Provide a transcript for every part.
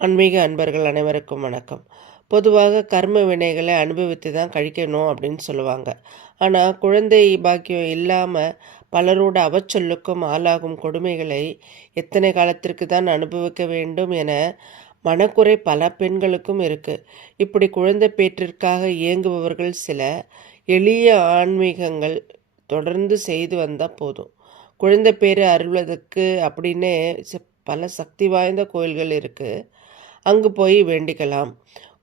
ஆன்மீக அன்பர்கள் அனைவருக்கும் வணக்கம். பொதுவாக கர்ம வினைகளை அனுபவித்து தான் கழிக்கணும் அப்படின்னு சொல்லுவாங்க. ஆனால் குழந்தை பாக்கியம் இல்லாமல் பலரோட அவச்சொல்லுக்கும் ஆளாகும் கொடுமைகளை எத்தனை காலத்திற்கு தான் அனுபவிக்க வேண்டும் என மனக்குறை பல பெண்களுக்கும் இருக்குது இப்படி குழந்தை பேற்றிற்காக இயங்குபவர்கள் சில எளிய ஆன்மீகங்கள் தொடர்ந்து செய்து வந்தால் போதும். குழந்தை பேர் அருள்வதற்கு அப்படின்னு பல சக்தி வாய்ந்த கோயில்கள் இருக்குது அங்கே போய் வேண்டிக்கலாம்.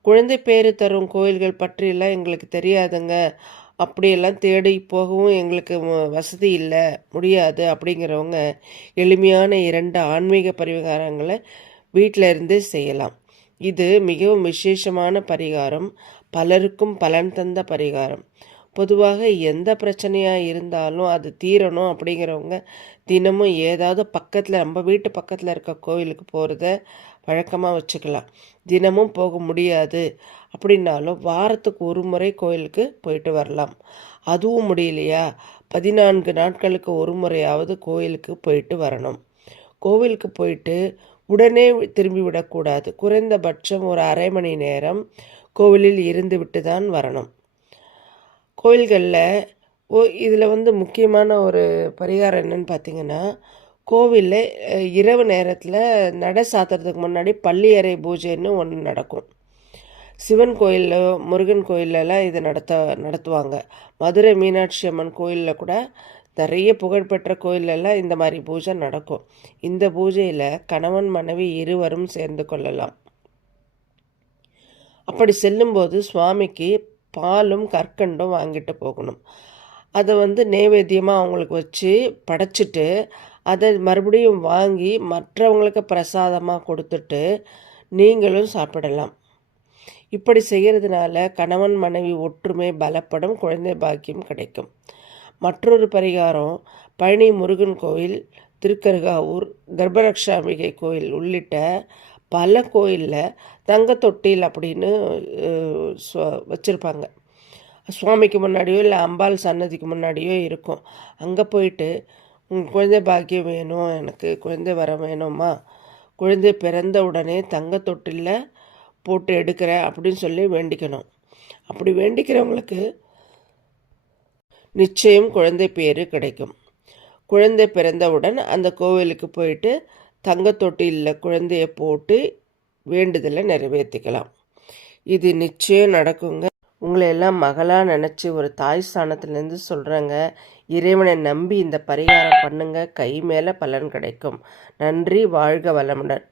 குழந்தை பேர் தரும் கோயில்கள் பற்றியெல்லாம் எங்களுக்கு தெரியாதுங்க. அப்படியெல்லாம் தேடி போகவும் எங்களுக்கு வ- வசதி இல்லை முடியாது அப்படிங்கிறவங்க எளிமையான இரண்டு ஆன்மீக பரிகாரங்களை வீட்டில் இருந்தே செய்யலாம். இது மிகவும் விசேஷமான பரிகாரம். பலருக்கும் பலன் தந்த பரிகாரம். பொதுவாக எந்த பிரச்சனையாக இருந்தாலும் அது தீரணும் அப்படிங்கிறவங்க தினமும் ஏதாவது பக்கத்தில் நம்ம வீட்டு பக்கத்தில் இருக்க கோவிலுக்கு போகிறத வழக்கமாக வச்சுக்கலாம். தினமும் போக முடியாது அப்படின்னாலும் வாரத்துக்கு ஒரு முறை கோயிலுக்கு போயிட்டு வரலாம். அதுவும் முடியலையா? பதினான்கு நாட்களுக்கு ஒரு முறையாவது கோயிலுக்கு போயிட்டு வரணும். கோவிலுக்கு போயிட்டு உடனே திரும்பி விடக்கூடாது. குறைந்தபட்சம் ஒரு அரை மணி நேரம் கோவிலில் இருந்து விட்டு தான் வரணும். கோயில்களில் ஓ இதில் வந்து முக்கியமான ஒரு பரிகாரம் என்னன்னு பார்த்தீங்கன்னா கோவிலில் இரவு நேரத்தில் நட சாத்துறதுக்கு முன்னாடி பள்ளியறை பூஜைன்னு ஒன்று நடக்கும். சிவன் கோயிலில் முருகன் கோயிலெலாம் இது நடத்த நடத்துவாங்க. மதுரை மீனாட்சி அம்மன் கோயிலில் கூட நிறைய புகழ்பெற்ற கோயிலெல்லாம் இந்த மாதிரி பூஜை நடக்கும். இந்த பூஜையில் கணவன் மனைவி இருவரும் சேர்ந்து கொள்ளலாம். அப்படி செல்லும்போது சுவாமிக்கு பாலும் கற்கண்டும் வாங்கிட்டு போகணும். அதை வந்து நைவேத்தியமாக அவங்களுக்கு வச்சு படைச்சிட்டு அதை மறுபடியும் வாங்கி மற்றவங்களுக்கு பிரசாதமாக கொடுத்துட்டு நீங்களும் சாப்பிடலாம். இப்படி செய்கிறதுனால கணவன் மனைவி ஒற்றுமை பலப்படும் குழந்தை பாக்கியம் கிடைக்கும். மற்றொரு பரிகாரம் பழனி முருகன் கோயில் திருக்கருகாவூர் கர்ப்பரக்ஷாம்பிகை கோயில் உள்ளிட்ட பல கோயிலில் தங்க தொட்டில் அப்படின்னு வச்சுருப்பாங்க. சுவாமிக்கு முன்னாடியோ இல்லை அம்பாள் சன்னதிக்கு முன்னாடியோ இருக்கும். அங்கே போயிட்டு உங்கள் குழந்தை பாக்கியம் வேணும் எனக்கு குழந்தை வர வேணுமா குழந்தை பிறந்த உடனே தங்க தொட்டிலில் போட்டு எடுக்கிறேன் அப்படின்னு சொல்லி வேண்டிக்கணும். அப்படி வேண்டிக்கிறவங்களுக்கு நிச்சயம் குழந்தை பேர் கிடைக்கும். குழந்தை பிறந்தவுடன் அந்த கோவிலுக்கு போயிட்டு தங்க குழந்தைய போட்டு வேண்டுதலை நிறைவேற்றிக்கலாம் இது நிச்சயம் நடக்குங்க. உங்களை எல்லாம் மகளாக நினச்சி ஒரு தாய் ஸ்தானத்துலேருந்து சொல்கிறேங்க இறைவனை நம்பி இந்த பரிகாரம் பண்ணுங்க. கை மேலே பலன் கிடைக்கும். நன்றி. வாழ்க வளமுடன்.